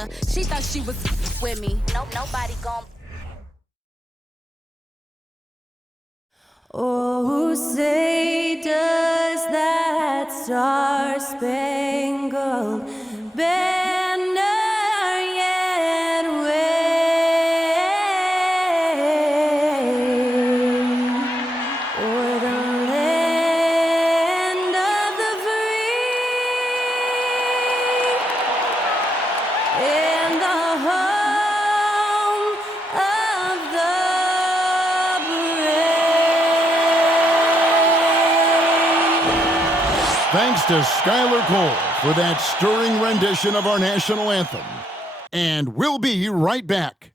ya. She thought she was with me. Nope, nobody gon'. Oh, say does that star-spangled banner yet wave o'er the land of the free and the home of the Thanks to Skylar Cole for that stirring rendition of our national anthem. And we'll be right back.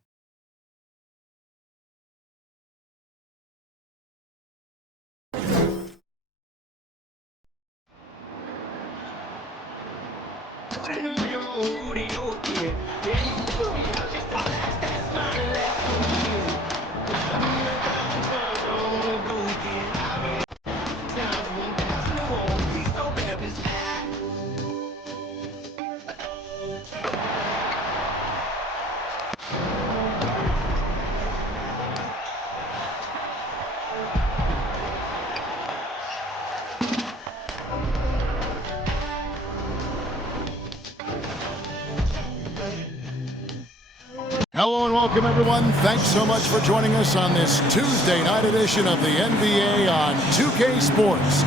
Hello and welcome, everyone. Thanks so much for joining us on this Tuesday night edition of the NBA on 2K Sports.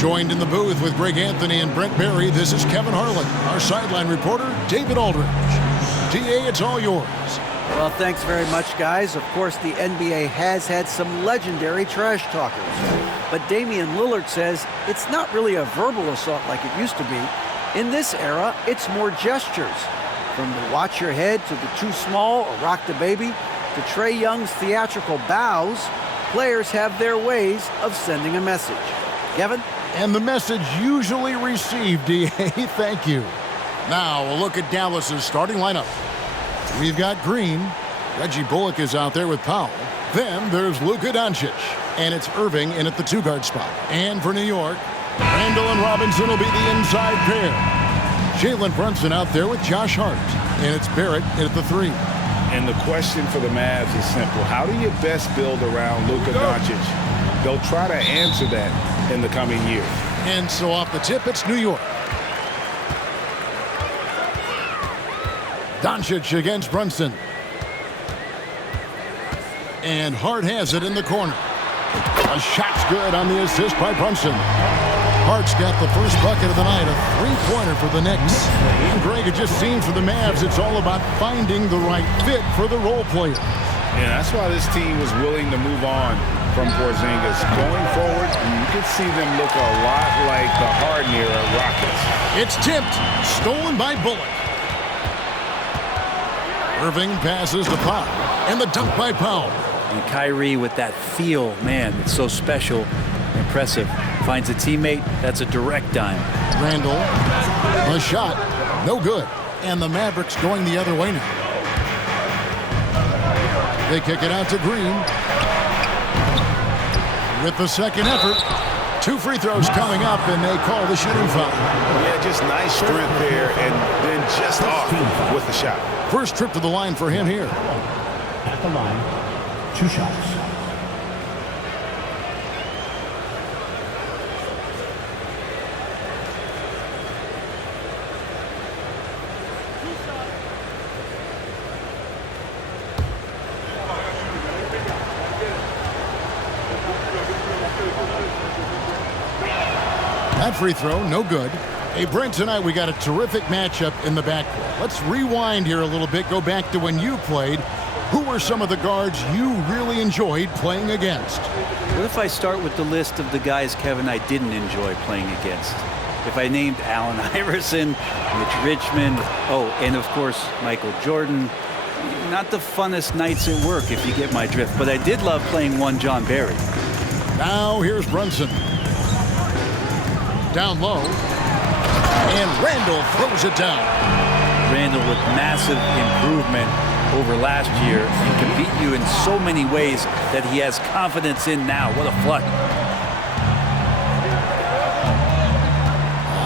Joined in the booth with Greg Anthony and Brent Barry, this is Kevin Harlan. Our sideline reporter, David Aldridge. DA, it's all yours. Well, thanks very much, guys. Of course, the NBA has had some legendary trash talkers. But Damian Lillard says it's not really a verbal assault like it used to be. In this era, it's more gestures. From the watch your head to the too small or rock the baby to Trae Young's theatrical bows, players have their ways of sending a message. Kevin? And the message usually received, DA. Thank you. Now, a look at Dallas's starting lineup. We've got Green. Reggie Bullock is out there with Powell. Then there's Luka Doncic. And it's Irving in at the two-guard spot. And for New York, Randall and Robinson will be the inside pair. Jalen Brunson out there with Josh Hart. And it's Barrett in at the three. And the question for the Mavs is simple. How do you best build around Luka Doncic? They'll try to answer that in the coming years. And so off the tip, it's New York. Doncic against Brunson. And Hart has it in the corner. A shot's good on the assist by Brunson. Hart's got the first bucket of the night, a three-pointer for the Knicks. And Greg, it just seems for the Mavs, it's all about finding the right fit for the role player. Yeah, that's why this team was willing to move on from Porzingis. Going forward, you could see them look a lot like the Harden-era Rockets. It's tipped, stolen by Bullock. Irving passes to Powell, and the dunk by Powell. And Kyrie with that feel, man, it's so special, impressive. Finds a teammate, that's a direct dime. Randall, a shot, no good. And the Mavericks going the other way now. They kick it out to Green. With the second effort, two free throws coming up, and they call the shooting foul. Yeah, just nice strength there, and then just off with the shot. First trip to the line for him here. At the line, 2 shots. That free throw, no good. Hey, Brent, tonight we got a terrific matchup in the backcourt. Let's rewind here a little bit, go back to when you played. Who were some of the guards you really enjoyed playing against? What if I start with the list of the guys, Kevin, I didn't enjoy playing against? If I named Allen Iverson, Mitch Richmond, oh, and of course, Michael Jordan. Not the funnest nights at work, if you get my drift, but I did love playing one John Barry. Now here's Brunson. Down low. And Randall throws it down. Randall with massive improvement over last year and can beat you in so many ways that he has confidence in now. What a flush.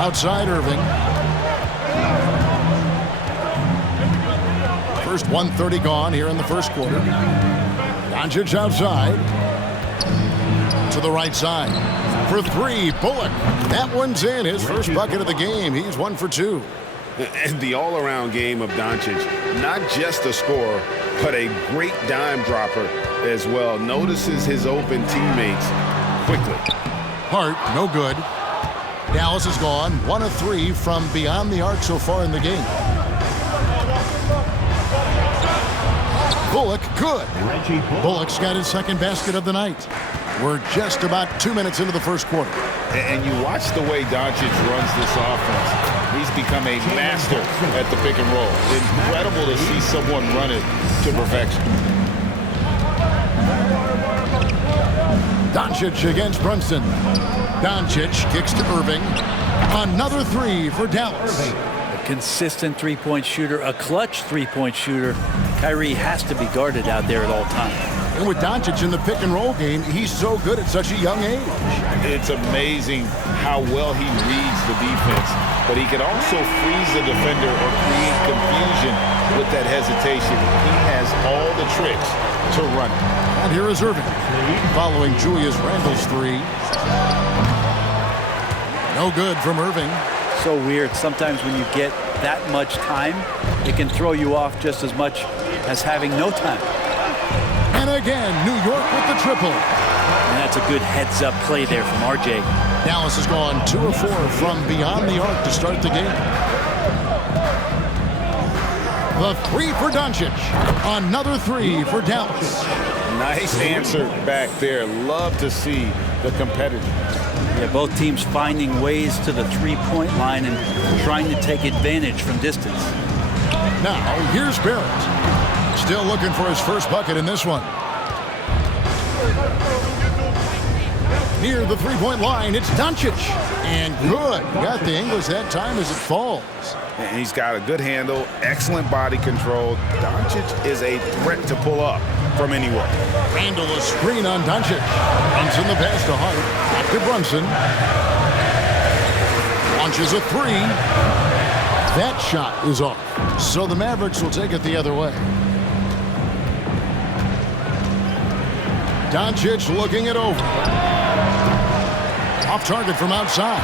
Outside Irving. First 1:30 gone here in the first quarter. Doncic outside. To the right side. For three, Bullock. That one's in. His first bucket of the game. He's 1 for 2. And the all-around game of Doncic, not just a scorer, but a great dime dropper as well. Notices his open teammates quickly. Hart, no good. Dallas is gone. 1 of 3 from beyond the arc so far in the game. Bullock, good. Bullock's got his second basket of the night. We're just about 2 minutes into the first quarter. And you watch the way Doncic runs this offense. He's become a master at the pick and roll. Incredible to see someone run it to perfection. Doncic against Brunson. Doncic kicks to Irving. Another three for Dallas. A consistent three-point shooter, a clutch three-point shooter. Kyrie has to be guarded out there at all times. And with Doncic in the pick and roll game, he's so good at such a young age. It's amazing how well he reads the defense, but he can also freeze the defender or create confusion with that hesitation. He has all the tricks to run it. And here is Irving, following Julius Randle's three. No good from Irving. So weird. Sometimes when you get that much time, it can throw you off just as much as having no time. And again, New York with the triple. And that's a good heads-up play there from RJ. Dallas has gone 2 of 4 from beyond the arc to start the game. The three for Doncic. Another three for Dallas. Nice answer back there. Love to see the competitors. Yeah, both teams finding ways to the three-point line and trying to take advantage from distance. Now, here's Barrett. Still looking for his first bucket in this one. Near the three-point line, it's Doncic. And good. Got the English that time as it falls. And he's got a good handle, excellent body control. Doncic is a threat to pull up from anywhere. Randle a screen on Doncic. Brunson the pass to Hart. Back to Brunson. Launches a three. That shot is off. So the Mavericks will take it the other way. Doncic looking it over. Off target from outside.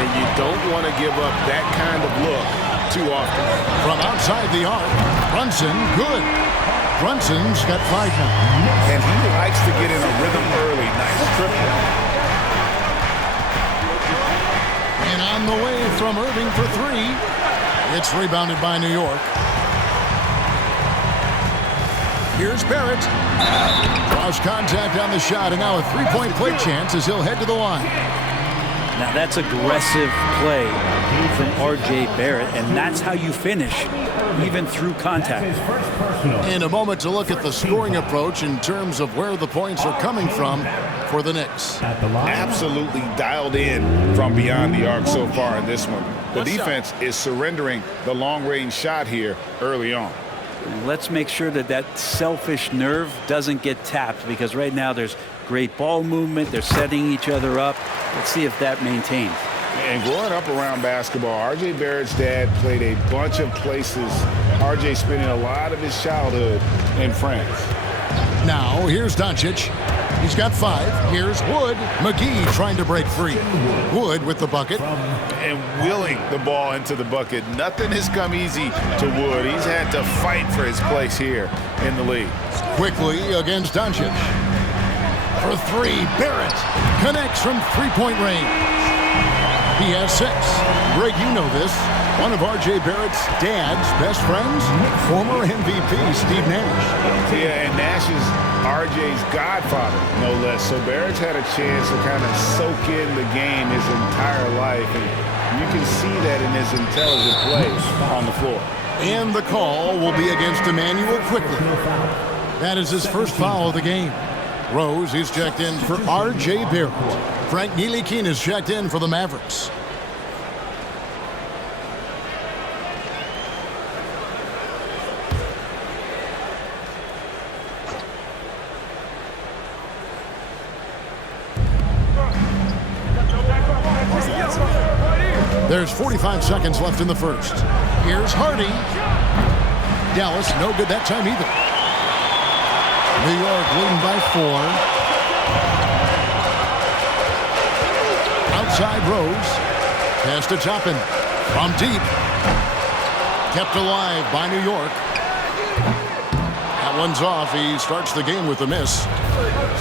And you don't want to give up that kind of look too often. From outside the arc, Brunson, good. Brunson's got 5 now. And he likes to get in a rhythm early. Nice triple. And on the way from Irving for 3. It's rebounded by New York. Here's Barrett. Draws contact on the shot, and now a three-point play chance as he'll head to the line. Now that's aggressive play from RJ Barrett, and that's how you finish, even through contact. In a moment to look at the scoring approach in terms of where the points are coming from for the Knicks. Absolutely dialed in from beyond the arc so far in this one. The defense is surrendering the long-range shot here early on. Let's make sure that that selfish nerve doesn't get tapped, because right now there's great ball movement. They're setting each other up. Let's see if that maintains. And growing up around basketball, R.J. Barrett's dad played a bunch of places. R.J. spending a lot of his childhood in France. Now, here's Doncic. He's got 5. Here's Wood. McGee trying to break free. Wood with the bucket. And wheeling the ball into the bucket. Nothing has come easy to Wood. He's had to fight for his place here in the league. Quickly against Doncic. For 3, Barrett connects from three-point range. He has 6. Greg, you know this. One of R.J. Barrett's dad's best friends, former MVP Steve Nash. Yeah, and Nash is R.J.'s godfather, no less. So Barrett's had a chance to kind of soak in the game his entire life, and you can see that in his intelligent play on the floor. And the call will be against Emmanuel quickly. That is his first foul of the game. Rose is checked in for R.J. Barrett. Frank Ntilikina is checked in for the Mavericks. There's 45 seconds left in the first. Here's Hardy. Dallas, no good that time either. New York leading by 4. Outside Rose. Pass to Toppin. From deep. Kept alive by New York. That one's off. He starts the game with a miss.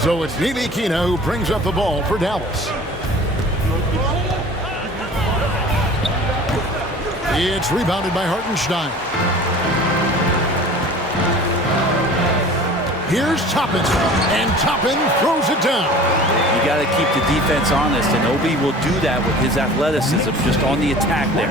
So it's Ntilikina who brings up the ball for Dallas. It's rebounded by Hartenstein. Here's Toppin, and Toppin throws it down. You got to keep the defense honest, and Obi will do that with his athleticism just on the attack there.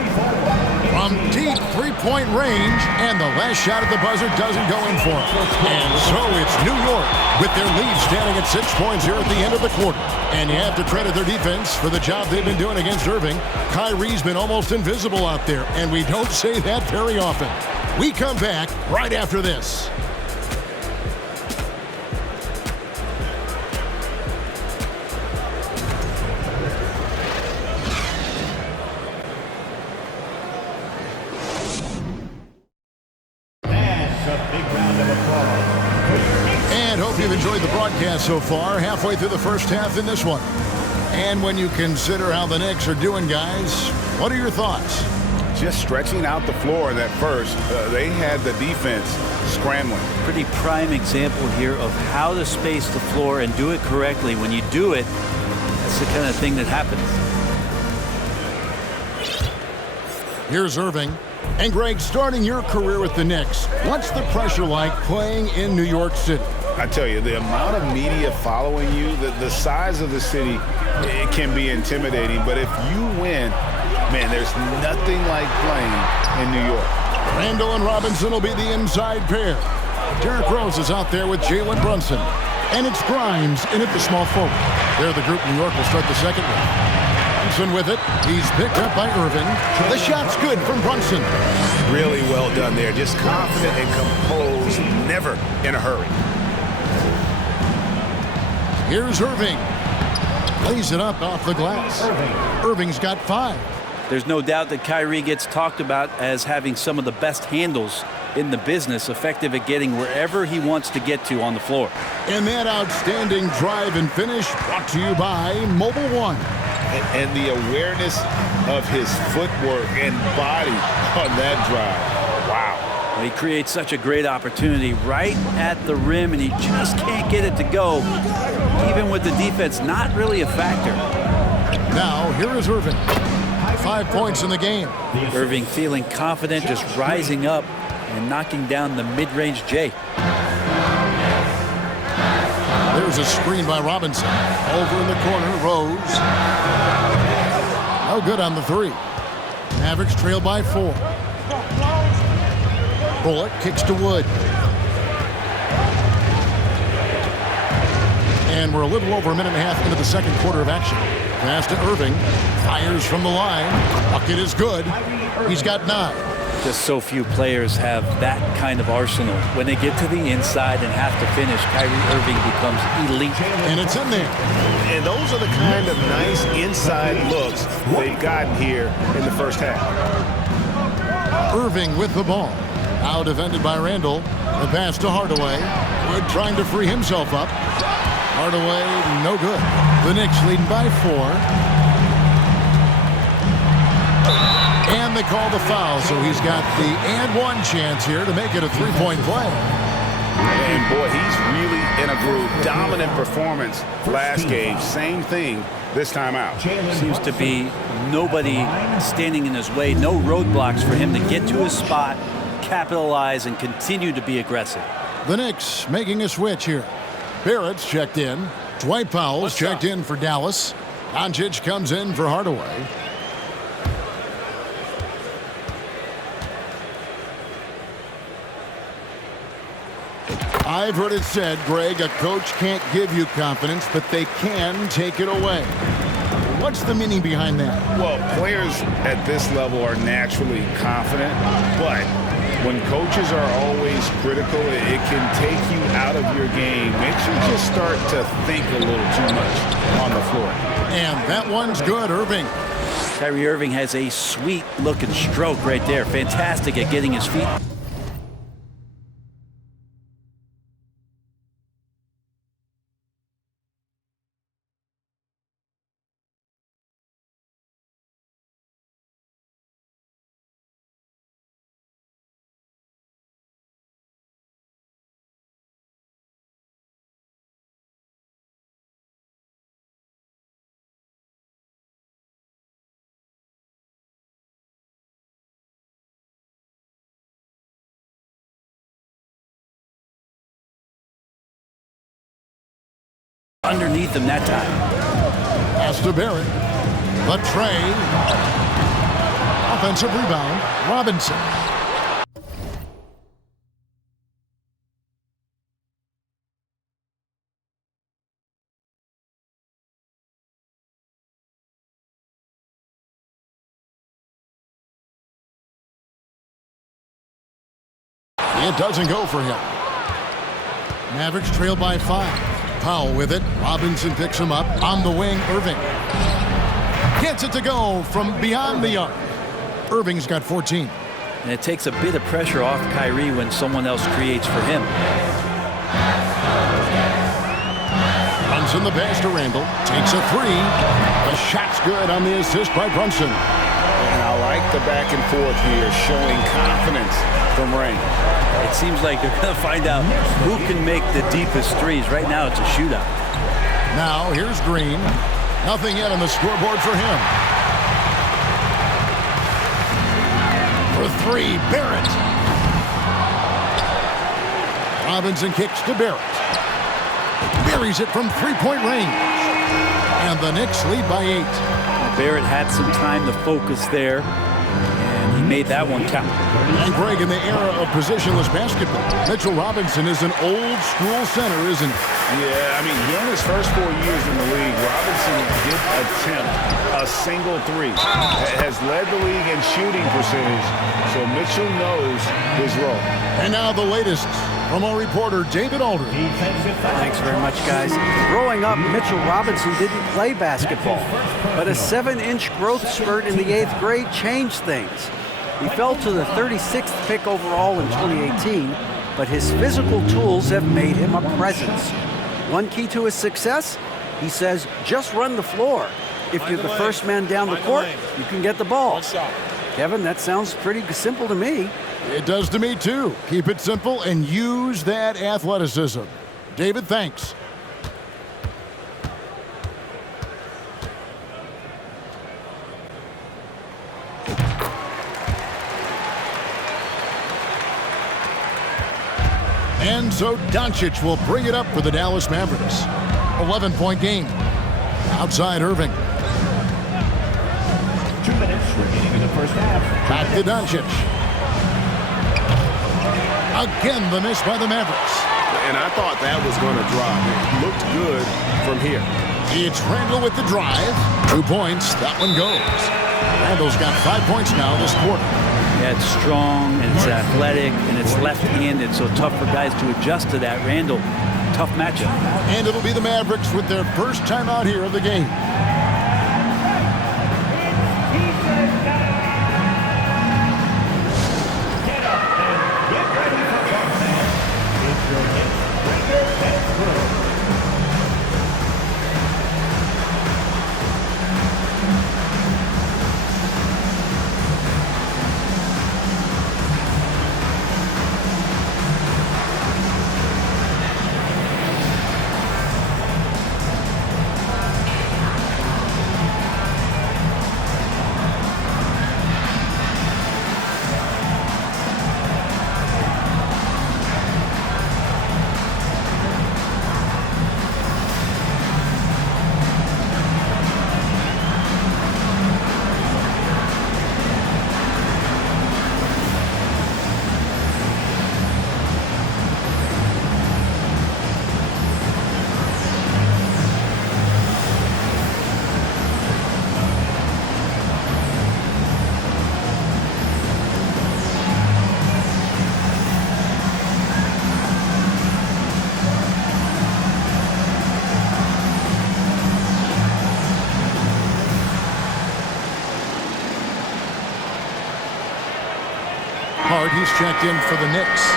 From deep three-point range, and the last shot at the buzzer doesn't go in for him. And so it's New York with their lead standing at 6 points here at the end of the quarter. And you have to credit their defense for the job they've been doing against Irving. Kyrie's been almost invisible out there, and we don't say that very often. We come back right after this. And hope you've enjoyed the broadcast so far. Halfway through the first half in this one. And when you consider how the Knicks are doing, guys, what are your thoughts? Just stretching out the floor in that first. They had the defense scrambling. Pretty prime example here of how to space the floor and do it correctly. When you do it, that's the kind of thing that happens. Here's Irving. And Greg, starting your career with the Knicks, what's the pressure like playing in New York City? I tell you, the amount of media following you, the size of the city, it can be intimidating. But if you win, man, there's nothing like playing in New York. Randall and Robinson will be the inside pair. Derrick Rose is out there with Jalen Brunson. And it's Grimes in at the small forward. They're the group New York will start the second with. Brunson with it. He's picked up by Irving. The shot's good from Brunson. Really well done there. Just confident and composed, never in a hurry. Here's Irving. Lays it up off the glass. Irving's got 5. There's no doubt that Kyrie gets talked about as having some of the best handles in the business, effective at getting wherever he wants to get to on the floor. And that outstanding drive and finish brought to you by Mobile One. And the awareness of his footwork and body on that drive. Wow. Well, he creates such a great opportunity right at the rim, and he just can't get it to go, even with the defense not really a factor. Now, here is Irving. 5 points in the game. Irving feeling confident, just rising up and knocking down the mid-range J. There's a screen by Robinson. Over in the corner, Rose. No good on the 3. Mavericks trail by 4. Bullock kicks to Wood. And we're a little over a minute and a half into the second quarter of action. Pass to Irving. Fires from the line. Bucket is good. He's got 9. Just so few players have that kind of arsenal. When they get to the inside and have to finish, Kyrie Irving becomes elite. And it's in there. And those are the kind of nice inside looks they've gotten here in the first half. Irving with the ball. Now defended by Randall. The pass to Hardaway. Wood trying to free himself up. Hardaway, no good. The Knicks leading by 4. And they call the foul, so he's got the and one chance here to make it a 3-point play. And boy, he's really in a groove. Dominant performance last game. Same thing this time out. Seems to be nobody standing in his way. No roadblocks for him to get to his spot, capitalize, and continue to be aggressive. The Knicks making a switch here. Barrett's checked in. Dwight Powell's checked in for Dallas. Doncic comes in for Hardaway. I've heard it said, Greg, a coach can't give you confidence, but they can take it away. What's the meaning behind that? Well, players at this level are naturally confident, but when coaches are always critical, it can take you out of your game. Makes you just start to think a little too much on the floor. And that one's good, Irving. Kyrie Irving has a sweet looking stroke right there. Fantastic at getting his feet. underneath him that time. Pass to Barrett. The tray. Offensive rebound. Robinson. It doesn't go for him. Mavericks trail by 5. Powell with it. Robinson picks him up. On the wing, Irving. Gets it to go from beyond the arc. Irving's got 14. And it takes a bit of pressure off Kyrie when someone else creates for him. Runs in the pass to Randall. Takes a 3. The shot's good on the assist by Brunson. And I like the back and forth here, showing confidence from Ray. It seems like they're going to find out who can make the deepest threes. Right now, it's a shootout. Now, here's Green. Nothing yet on the scoreboard for him. For 3, Barrett. Robinson kicks to Barrett. Buries it from three-point range. And the Knicks lead by 8. Barrett had some time to focus there, and he made that one count. And Greg, in the era of positionless basketball, Mitchell Robinson is an old-school center, isn't he? Yeah, I mean, during his first 4 years in the league, Robinson did attempt a single 3. Has led the league in shooting percentage, so Mitchell knows his role. And now the latest from our reporter, David Aldridge. Thanks very much, guys. Growing up, Mitchell Robinson didn't play basketball, but a 7-inch growth spurt in the 8th grade changed things. He fell to the 36th pick overall in 2018, but his physical tools have made him a presence. One key to his success, he says, just run the floor. If you're the first man down the court, you can get the ball. Kevin, that sounds pretty simple to me. It does to me, too. Keep it simple and use that athleticism. David, thanks. And so Doncic will bring it up for the Dallas Mavericks. 11-point game. Outside Irving. 2 minutes remaining in the first half. Back to Doncic. Again, the miss by the Mavericks. And I thought that was going to drop. It looked good from here. It's Randall with the drive. 2 points. That one goes. Randall's got 5 points now this quarter. Yeah, it's strong, and it's athletic, and it's left-handed, so tough for guys to adjust to that. Randall, tough matchup. And it'll be the Mavericks with their first time out here of the game. He's checked in for the Knicks.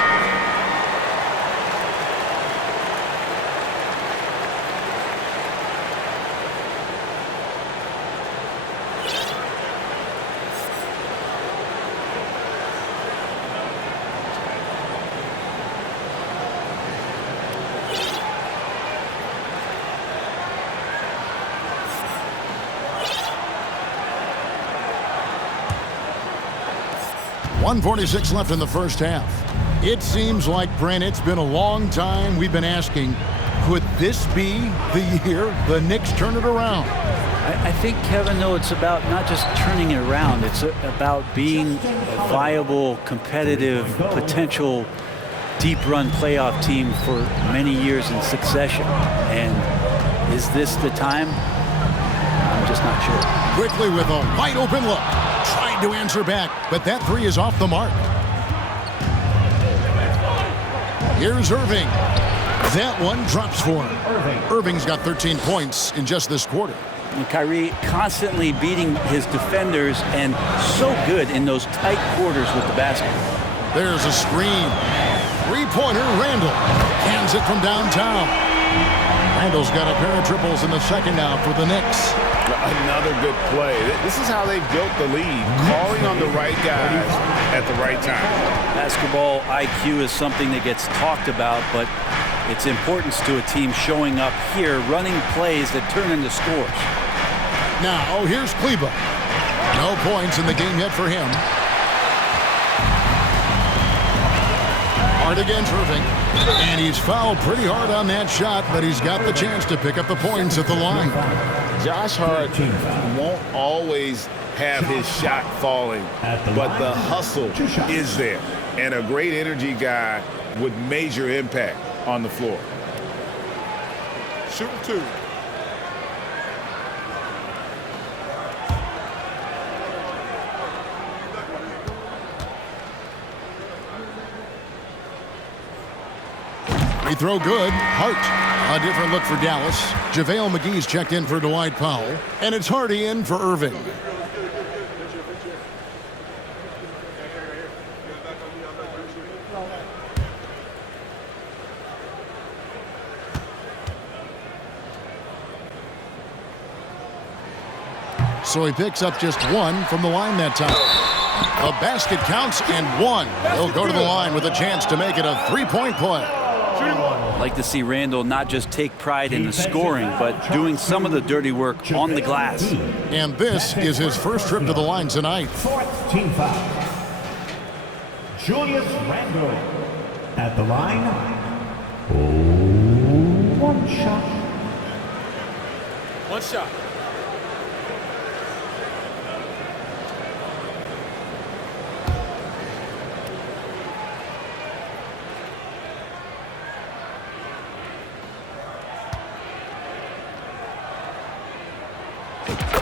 .146 left in the first half. It seems like, Brent, it's been a long time we've been asking, Could this be the year the Knicks turn it around? I think, Kevin, though, it's about not just turning it around. It's about being a viable, competitive, potential deep-run playoff team for many years in succession. And is this the time? I'm just not sure. Quickly with a wide-open look. Trying to answer back, but that three is off the mark. Here's Irving. That one drops for him. Irving's got 13 points in just this quarter. And Kyrie constantly beating his defenders and so good in those tight quarters with the basket. There's a screen. Three-pointer, Randall. Hands it from downtown. Randall's got a pair of triples in the second now for the Knicks. Another good play. This is how they built the lead, calling on the right guys at the right time. Basketball IQ is something that gets talked about, but its importance to a team showing up here, running plays that turn into scores. Now, here's Kleba. No points in the game yet for him. Hard against Irving. And he's fouled pretty hard on that shot, but he's got the chance to pick up the points at the line. Josh Hart won't always have his shot falling, but the hustle is there. And a great energy guy with major impact on the floor. Shoot two. Free throw good. Hart. A different look for Dallas. JaVale McGee's checked in for Dwight Powell. And it's Hardy in for Irving. So he picks up just one from the line that time. The basket counts and one. He'll go to the line with a chance to make it a three-point play. I'd like to see Randall not just take pride in the scoring, but doing some of the dirty work on the glass. And this is his first trip to the line tonight. Fourth team foul. Julius Randle at the line. One shot. One shot.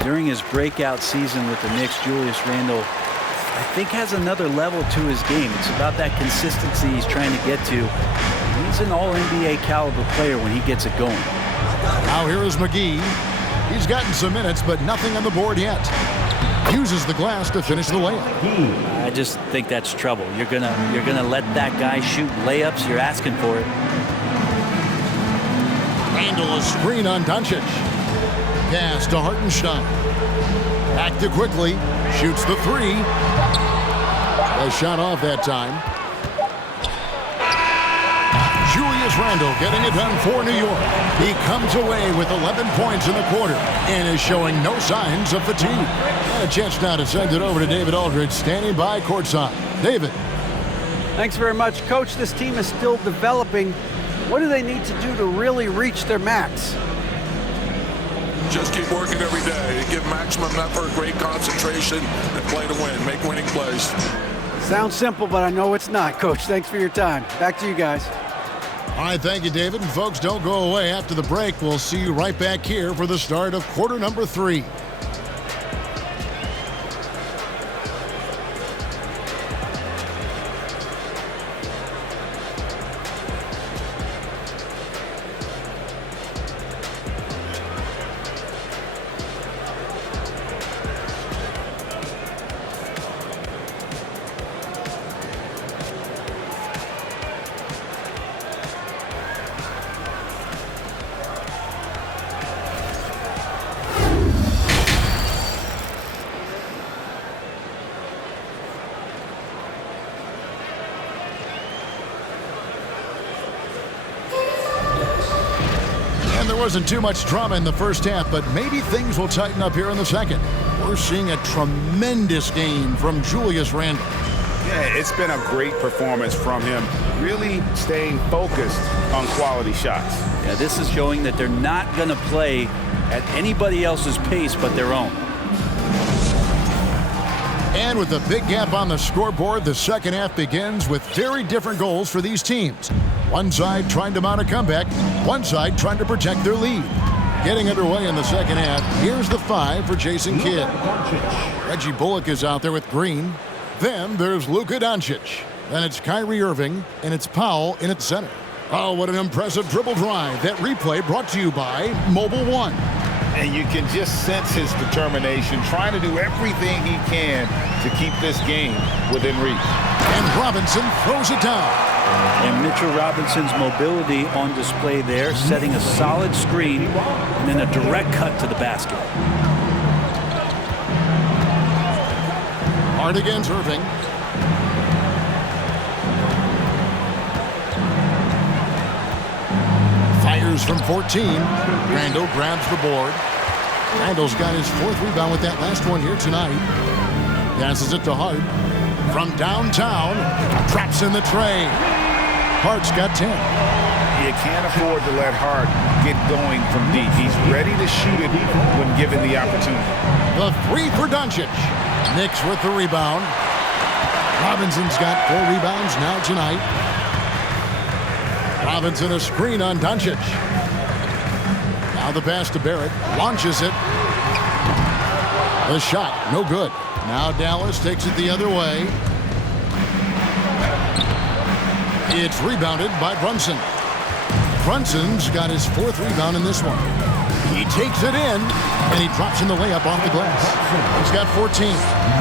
During his breakout season with the Knicks, Julius Randle, I think, has another level to his game. It's about that consistency he's trying to get to. He's an all-NBA caliber player when he gets it going. Now here is McGee. He's gotten some minutes, but nothing on the board yet. Uses the glass to finish the layup. I just think that's trouble. You're gonna let that guy shoot layups. You're asking for it. Randle a screen on Doncic. Pass to Hartenstein. Back to quickly. Shoots the three. A shot off that time. Julius Randle getting it done for New York. He comes away with 11 points in the quarter and is showing no signs of fatigue. And a chance now to send it over to David Aldridge, standing by courtside. David. Thanks very much, Coach. This team is still developing. What do they need to do to really reach their max? Just keep working every day. Give maximum effort, great concentration, and play to win. Make winning plays. Sounds simple, but I know it's not, Coach. Thanks for your time. Back to you guys. All right, thank you, David. And folks, don't go away. After the break, we'll see you right back here for the start of quarter number 3. Wasn't too much drama in the first half, but maybe things will tighten up here in the second. We're seeing a tremendous game from Julius Randle. Yeah, it's been a great performance from him, really staying focused on quality shots. Yeah, this is showing that they're not going to play at anybody else's pace but their own. And with a big gap on the scoreboard, the second half begins with very different goals for these teams. One side trying to mount a comeback, one side trying to protect their lead. Getting underway in the second half, here's the 5 for Jason Kidd. Reggie Bullock is out there with Green. Then there's Luka Doncic. Then it's Kyrie Irving, and it's Powell in at center. Oh, what an impressive dribble drive. That replay brought to you by Mobile One. And you can just sense his determination, trying to do everything he can to keep this game within reach. And Robinson throws it down. And Mitchell Robinson's mobility on display there, setting a solid screen and then a direct cut to the basket. Hard against Irving. Fires from 14. Randall grabs the board. Randall's got his 4th rebound with that last one here tonight. Passes it to Hart. From downtown, traps in the tray. Hart's got 10. You can't afford to let Hart get going from deep. He's ready to shoot it when given the opportunity. The 3 for Doncic. Knicks with the rebound. Robinson's got 4 rebounds now tonight. Robinson a screen on Doncic. Now the pass to Barrett. Launches it. The shot, no good. Now Dallas takes it the other way. It's rebounded by Brunson. Brunson's got his 4th rebound in this one. He takes it in, and he drops in the layup off the glass. He's got 14.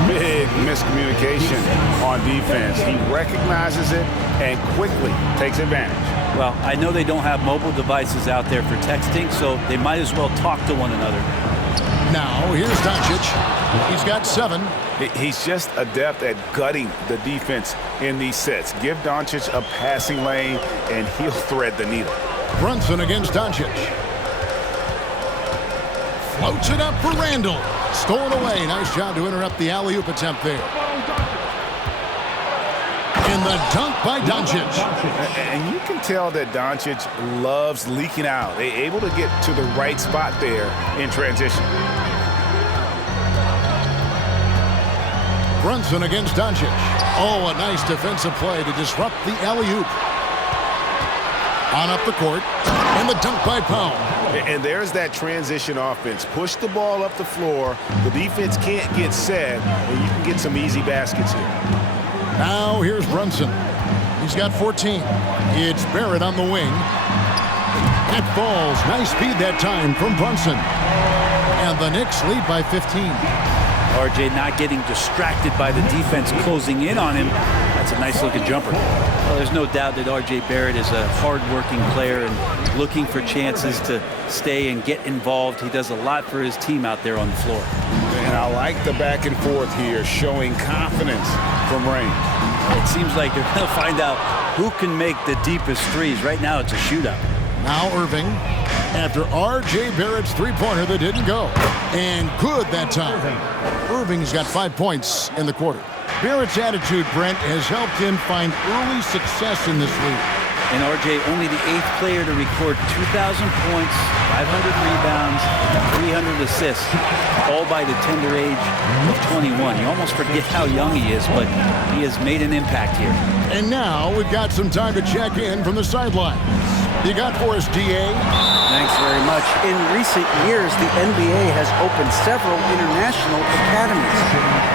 Big miscommunication on defense. He recognizes it and quickly takes advantage. Well, I know they don't have mobile devices out there for texting, so they might as well talk to one another. Now, here's Doncic. He's got 7. He's just adept at gutting the defense in these sets. Give Doncic a passing lane, and he'll thread the needle. Brunson against Doncic. Floats it up for Randall. Stolen away. Nice job to interrupt the alley-oop attempt there. And the dunk by Doncic. And you can tell that Doncic loves leaking out. Able to get to the right spot there in transition. Brunson against Doncic. Oh, a nice defensive play to disrupt the alley-oop. On up the court. And the dunk by Powell. And there's that transition offense. Push the ball up the floor. The defense can't get set, and you can get some easy baskets here. Now here's Brunson. He's got 14. It's Barrett on the wing. It falls. Nice speed that time from Brunson. And the Knicks lead by 15. RJ not getting distracted by the defense closing in on him. That's a nice-looking jumper. Well, there's no doubt that RJ Barrett is a hard-working player and looking for chances to stay and get involved. He does a lot for his team out there on the floor. And I like the back and forth here, showing confidence from range. It seems like they're going to find out who can make the deepest threes. Right now, it's a shootout. Now Irving, after R.J. Barrett's three-pointer that didn't go. And good that time. Irving's got 5 points in the quarter. Barrett's attitude, Brent, has helped him find early success in this league. And RJ, only the 8th player to record 2,000 points, 500 rebounds, and 300 assists, all by the tender age of 21. You almost forget how young he is, but he has made an impact here. And now we've got some time to check in from the sideline. You got for us, DA? Thanks very much. In recent years, the NBA has opened several international academies.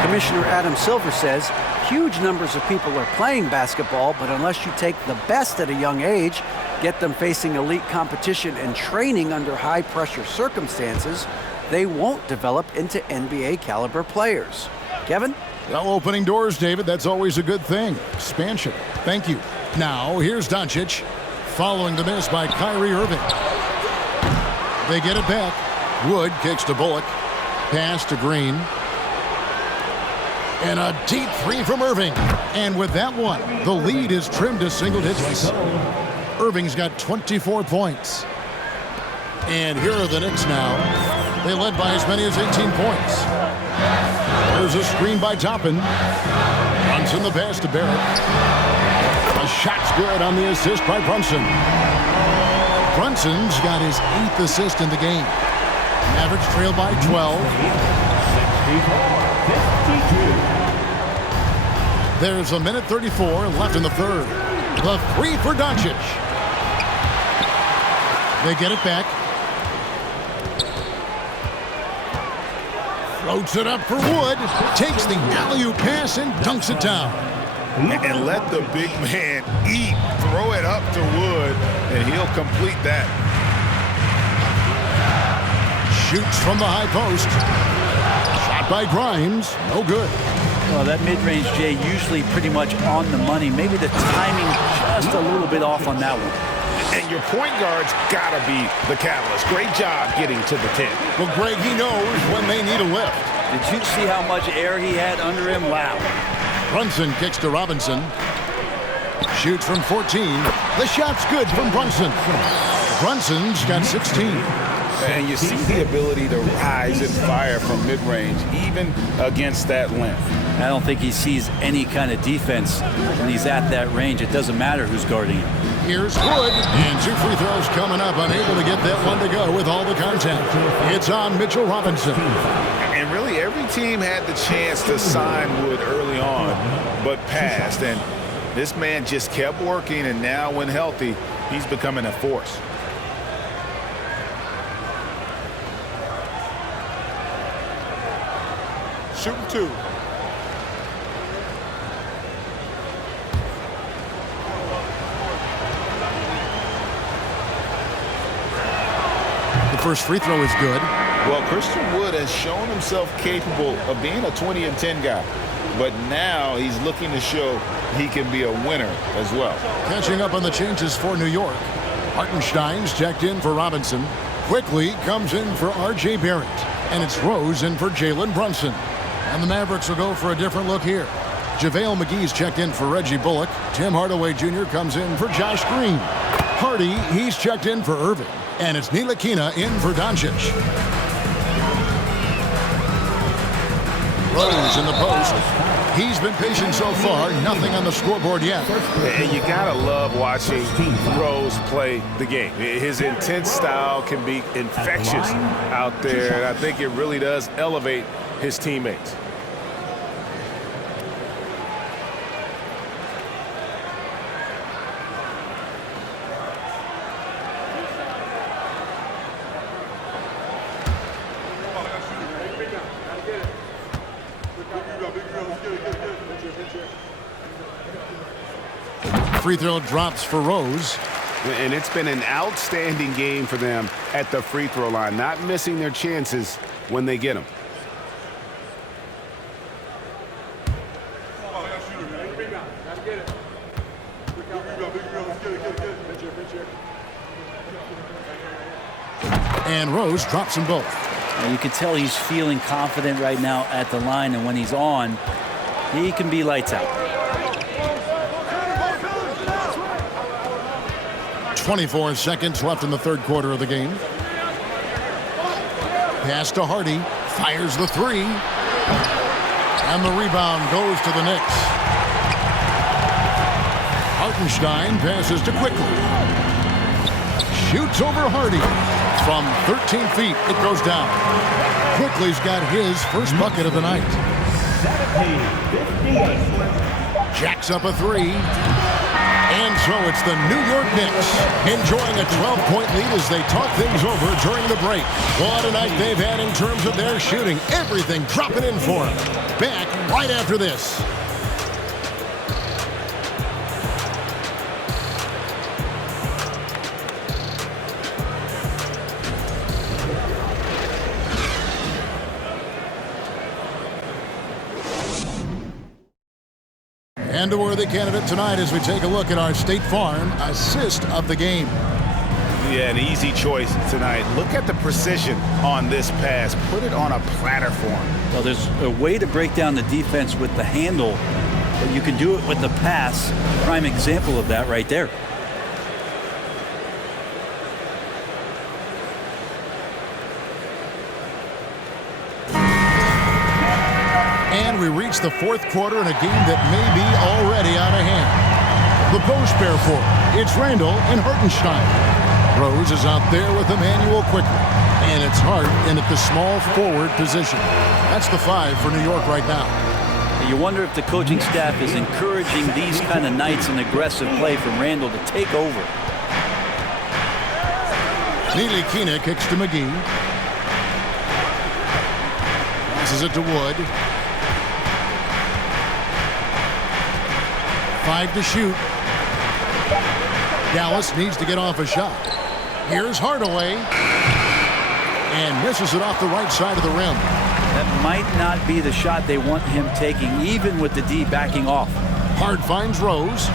Commissioner Adam Silver says huge numbers of people are playing basketball, but unless you take the best at a young age, get them facing elite competition and training under high-pressure circumstances, they won't develop into NBA-caliber players. Kevin? Well, opening doors, David. That's always a good thing. Expansion. Thank you. Now, here's Doncic. Following the miss by Kyrie Irving. They get it back. Wood kicks to Bullock. Pass to Green. And a deep three from Irving. And with that one, the lead is trimmed to single digits. Irving's got 24 points. And here are the Knicks now. They led by as many as 18 points. There's a screen by Toppin. Brunson the pass to Barrett. The shot's good on the assist by Brunson. Brunson's got his 8th assist in the game. Mavericks trail by 12. 64-52. There's a minute 34 left in the third. The three for Doncic. They get it back. Floats it up for Wood. Takes the alley-oop pass and dunks it down. And let the big man eat. Throw it up to Wood, and he'll complete that. Shoots from the high post. Shot by Grimes. No good. Well, that mid-range, Jay, usually pretty much on the money. Maybe the timing just a little bit off on that one. And your point guard's got to be the catalyst. Great job getting to the 10. Well, Greg, he knows when they need a lift. Did you see how much air he had under him? Wow. Brunson kicks to Robinson. Shoots from 14. The shot's good from Brunson. Brunson's got 16. And you see the ability to rise and fire from mid-range, even against that length. I don't think he sees any kind of defense when he's at that range. It doesn't matter who's guarding him. Here's Wood, and 2 free throws coming up, unable to get that one to go with all the contact. It's on Mitchell Robinson. And really, every team had the chance to sign Wood early on, but passed. And this man just kept working, and now when healthy, he's becoming a force. Shooting 2. The first free throw is good. Well, Christian Wood has shown himself capable of being a 20 and 10 guy, but now he's looking to show he can be a winner as well. Catching up on the changes for New York. Hartenstein's checked in for Robinson. Quickly comes in for R.J. Barrett. And it's Rose in for Jalen Brunson. And the Mavericks will go for a different look here. JaVale McGee's checked in for Reggie Bullock. Tim Hardaway Jr. comes in for Josh Green. Hardy, he's checked in for Irving. And it's Ntilikina in for Doncic. Rose in the post. He's been patient so far. Nothing on the scoreboard yet. And you gotta love watching Rose play the game. His intense style can be infectious out there, and I think it really does elevate his teammates. Free throw drops for Rose. And it's been an outstanding game for them at the free throw line, not missing their chances when they get them. And Rose drops them both. And you can tell he's feeling confident right now at the line, and when he's on, he can be lights out. 24 seconds left in the third quarter of the game. Pass to Hardy. Fires the three. And the rebound goes to the Knicks. Hartenstein passes to Quickly. Shoots over Hardy. From 13 feet, it goes down. Quickly's got his first bucket of the night. 70-58. Jacks up a three. And so it's the New York Knicks enjoying a 12-point lead as they talk things over during the break. What a night they've had in terms of their shooting. Everything dropping in for them. Back right after this. And a worthy candidate tonight as we take a look at our State Farm assist of the game. Yeah, an easy choice tonight. Look at the precision on this pass. Put it on a platter form. Well, there's a way to break down the defense with the handle, but you can do it with the pass. Prime example of that right there. And we reach It's the fourth quarter in a game that may be already out of hand. The post pair for it. It's Randall and Hartenstein. Rose is out there with Emmanuel quickly. And it's Hart in at the small forward position. That's the 5 for New York right now. You wonder if the coaching staff is encouraging these kind of nights and aggressive play from Randall to take over. Neely Keena kicks to McGee. Passes it to Wood. 5 to shoot. Dallas needs to get off a shot. Here's Hardaway. And misses it off the right side of the rim. That might not be the shot they want him taking, even with the D backing off. Hart finds Rose.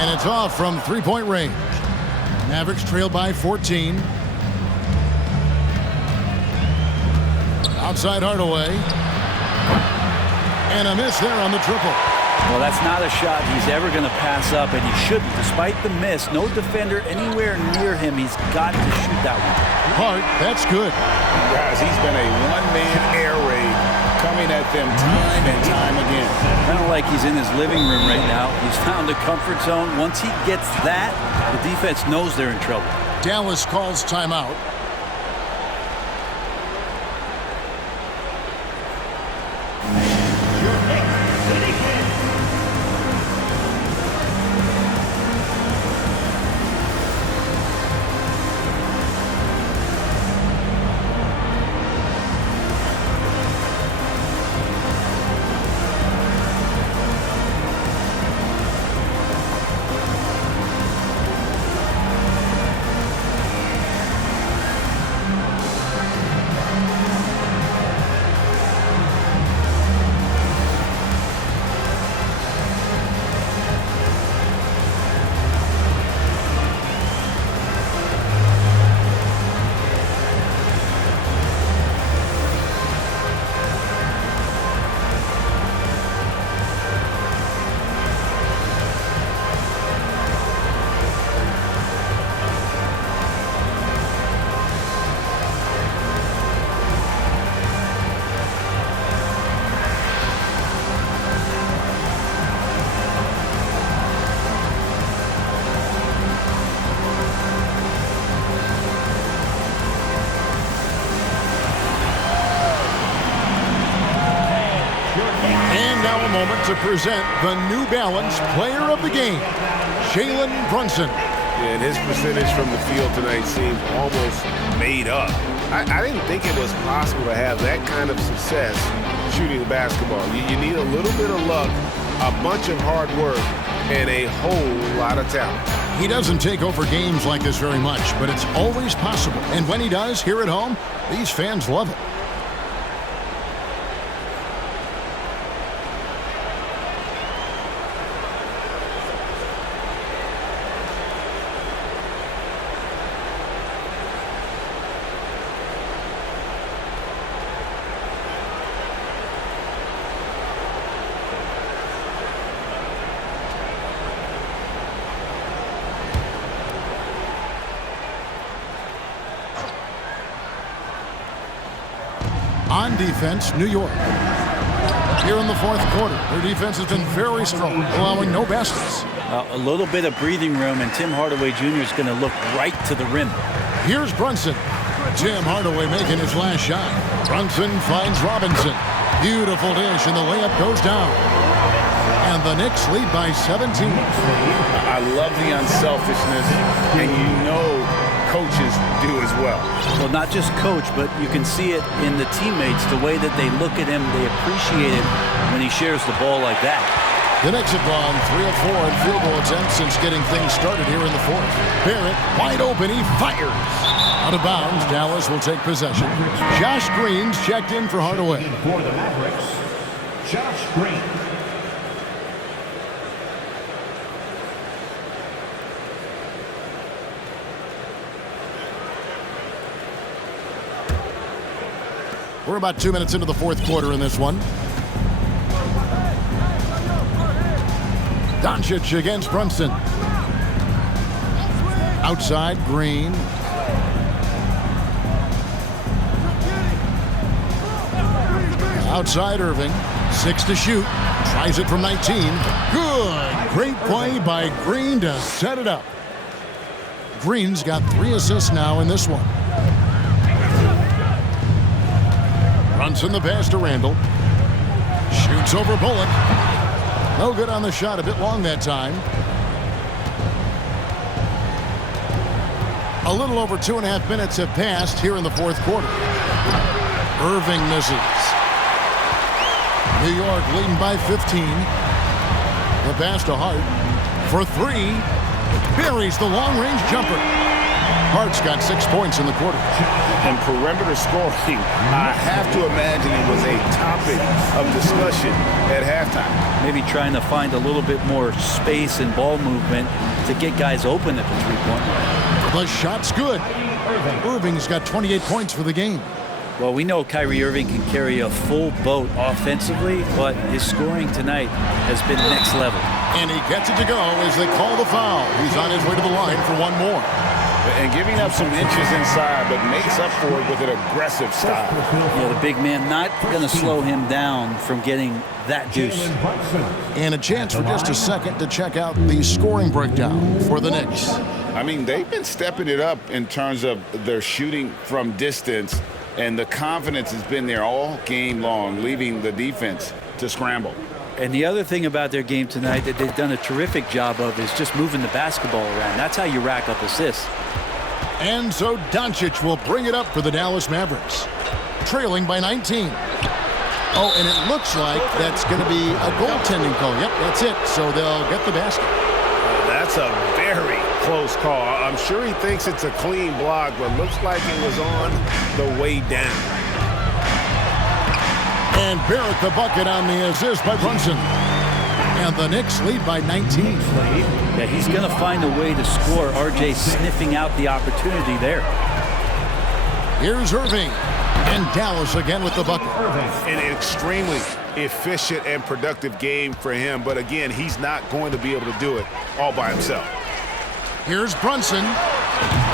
And it's off from three-point range. Mavericks trail by 14. Outside Hardaway. And a miss there on the triple. Well, that's not a shot he's ever going to pass up, and he shouldn't. Despite the miss, no defender anywhere near him. He's got to shoot that one. Hart, that's good. Guys, he's been a one-man air raid coming at them time and time again. Kind of like he's in his living room right now. He's found a comfort zone. Once he gets that, the defense knows they're in trouble. Dallas calls timeout. To present the New Balance Player of the Game, Jalen Brunson. And his percentage from the field tonight seemed almost made up. I didn't think it was possible to have that kind of success shooting the basketball. You need a little bit of luck, a bunch of hard work, and a whole lot of talent. He doesn't take over games like this very much, but it's always possible. And when he does, here at home, these fans love it. On defense, New York. Here in the fourth quarter, their defense has been very strong, allowing no baskets. A little bit of breathing room, and Tim Hardaway Jr. is going to look right to the rim. Here's Brunson. Tim Hardaway making his last shot. Brunson finds Robinson. Beautiful dish, and the layup goes down. And the Knicks lead by 17. I love the unselfishness, and you know coaches do as well. Well, not just coach, but you can see it in the teammates, the way that they look at him. They appreciate it when he shares the ball like that. The Knicks have gone 3 of 4 in field goal attempts since getting things started here in the fourth. Barrett, wide open, he fires. Out of bounds, Dallas will take possession. Josh Green's checked in for Hardaway. For the Mavericks, Josh Green. We're about 2 minutes into the fourth quarter in this one. Doncic against Brunson. Outside, Green. Outside Irving. 6 to shoot. Tries it from 19. Good. Great play by Green to set it up. Green's got 3 assists now in this one. Brunson the pass to Randall. Shoots over Bullock. No good on the shot. A bit long that time. A little over 2.5 minutes have passed here in the fourth quarter. Irving misses. New York leading by 15. The pass to Hart for 3. Buries the long-range jumper. Hart's got 6 points in the quarter. And perimeter scoring, I have to imagine it was a topic of discussion at halftime. Maybe trying to find a little bit more space and ball movement to get guys open at the three-point line. The shot's good. Irving's got 28 points for the game. Well, we know Kyrie Irving can carry a full boat offensively, but his scoring tonight has been next level. And he gets it to go as they call the foul. He's on his way to the line for one more. And giving up some inches inside, but makes up for it with an aggressive style. Yeah, the big man not going to slow him down from getting that deuce. And a chance for just a second to check out the scoring breakdown for the Knicks. I mean, they've been stepping it up in terms of their shooting from distance, and the confidence has been there all game long, leaving the defense to scramble. And the other thing about their game tonight that they've done a terrific job of is just moving the basketball around. That's how you rack up assists. And so Doncic will bring it up for the Dallas Mavericks, trailing by 19. Oh, and it looks like that's going to be a goaltending call. Yep, that's it. So they'll get the basket. That's a very close call. I'm sure he thinks it's a clean block, but looks like it was on the way down. And Barrett the bucket on the assist by Brunson. And the Knicks lead by 19. Yeah, he's going to find a way to score. RJ sniffing out the opportunity there. Here's Irving. And Dallas again with the bucket. An extremely efficient and productive game for him. But again, he's not going to be able to do it all by himself. Here's Brunson.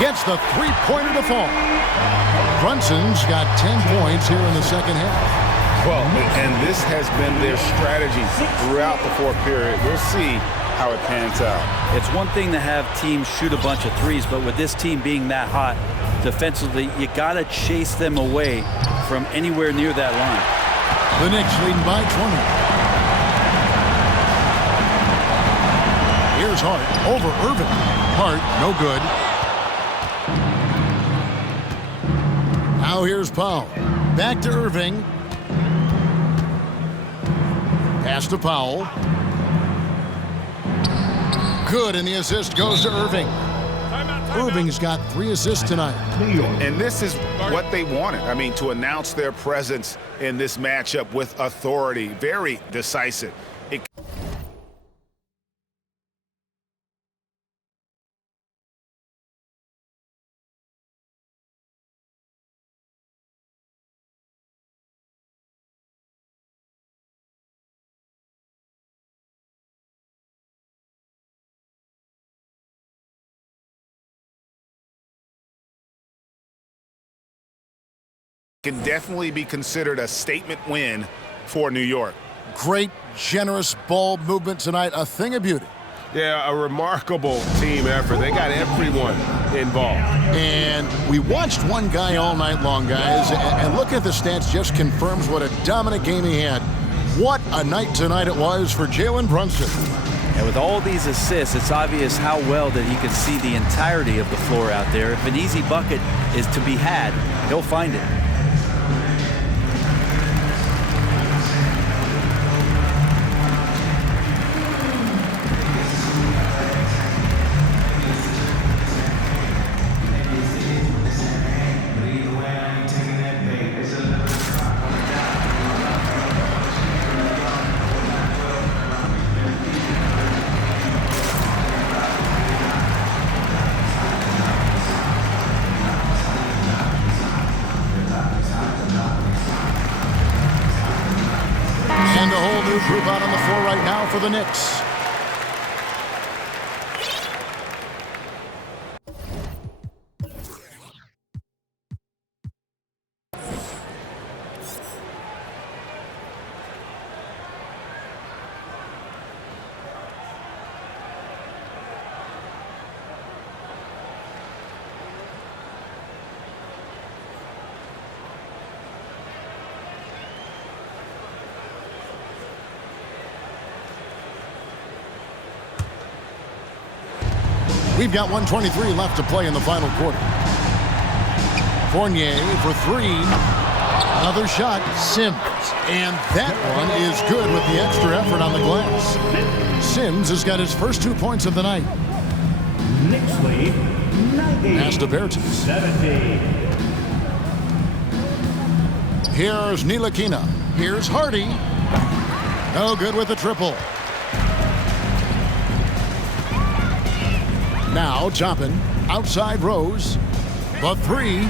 Gets the three-pointer to fall. Brunson's got 10 points here in the second half. Well, and this has been their strategy throughout the fourth period. We'll see how it pans out. It's one thing to have teams shoot a bunch of threes, but with this team being that hot defensively, you got to chase them away from anywhere near that line. The Knicks leading by 20. Here's Hart over Irving. Hart, no good. Now here's Powell. Back to Irving. Pass to Powell. Good, and the assist goes to Irving. Irving's got 3 assists tonight. And this is what they wanted. I mean, to announce their presence in this matchup with authority. Very decisive. Can definitely be considered a statement win for New York. Great, generous ball movement tonight. A thing of beauty. Yeah, a remarkable team effort. They got everyone involved. And we watched one guy all night long, guys, and look at the stats just confirms what a dominant game he had. What a night tonight it was for Jalen Brunson. And with all these assists, it's obvious how well that he can see the entirety of the floor out there. If an easy bucket is to be had, he'll find it. And a whole new group out on the floor right now for the Knicks. We've got 1:23 left to play in the final quarter. Fournier for three. Another shot. Sims. And that one is good with the extra effort on the glass. Sims has got his first 2 points of the night. Knicks lead 90. Pass to Bertans. 70. Here's Ntilikina. Here's Hardy. No good with the triple. Now Toppin. Outside Rose. The three.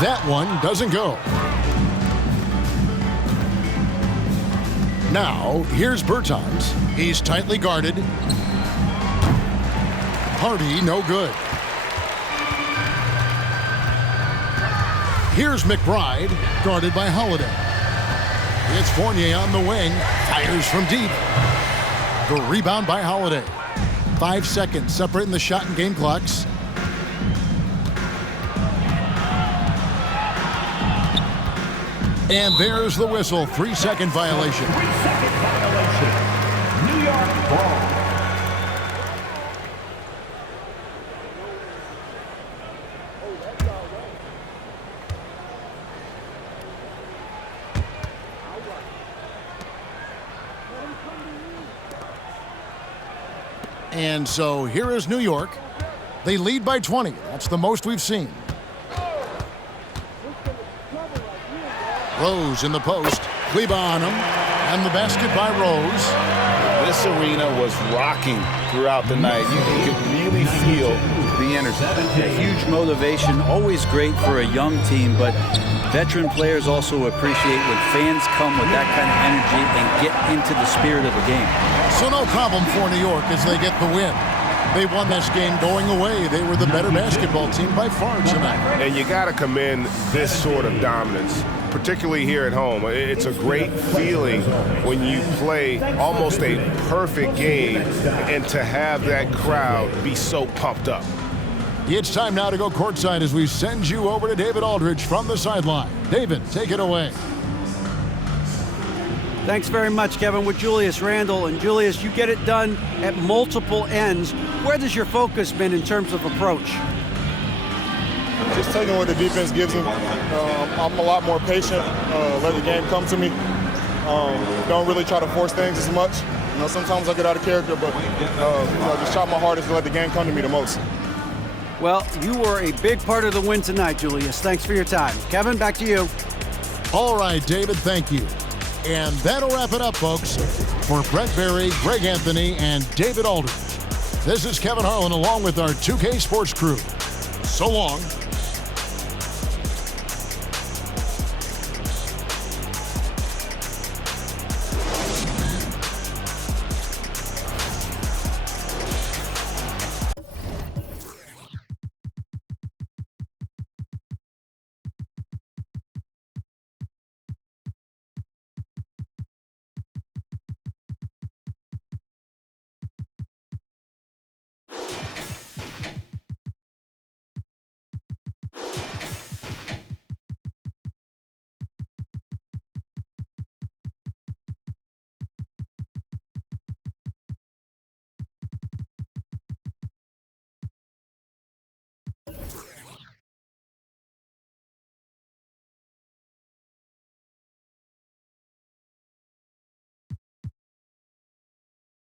That one doesn't go. Now, here's Bertans. He's tightly guarded. Hardy, no good. Here's McBride, guarded by Holiday. It's Fournier on the wing. Fires from deep. The rebound by Holiday. 5 seconds separating the shot and game clocks. And there's the whistle. 3-second violation. 3-second violation. New York ball. And so here is New York. They lead by 20. That's the most we've seen. Rose in the post. Kleba on him. And the basket by Rose. This arena was rocking throughout the night. You could really feel the energy. A huge motivation, always great for a young team, but veteran players also appreciate when fans come with that kind of energy and get into the spirit of the game. So no problem for New York as they get the win. They won this game going away. They were the better basketball team by far tonight. And you got to commend this sort of dominance, particularly here at home. It's a great feeling when you play almost a perfect game and to have that crowd be so pumped up. It's time now to go courtside as we send you over to David Aldridge from the sideline. David, take it away. Thanks very much, Kevin, with Julius Randle. And Julius, you get it done at multiple ends. Where does your focus been in terms of approach? Just taking what the defense gives me. I'm a lot more patient, let the game come to me. Don't really try to force things as much. You know, sometimes I get out of character, but just try my hardest to let the game come to me the most. Well, you were a big part of the win tonight, Julius. Thanks for your time. Kevin, back to you. All right, David, thank you. And that'll wrap it up, folks. For Brett Berry, Greg Anthony, and David Aldridge, this is Kevin Harlan along with our 2K Sports crew. So long.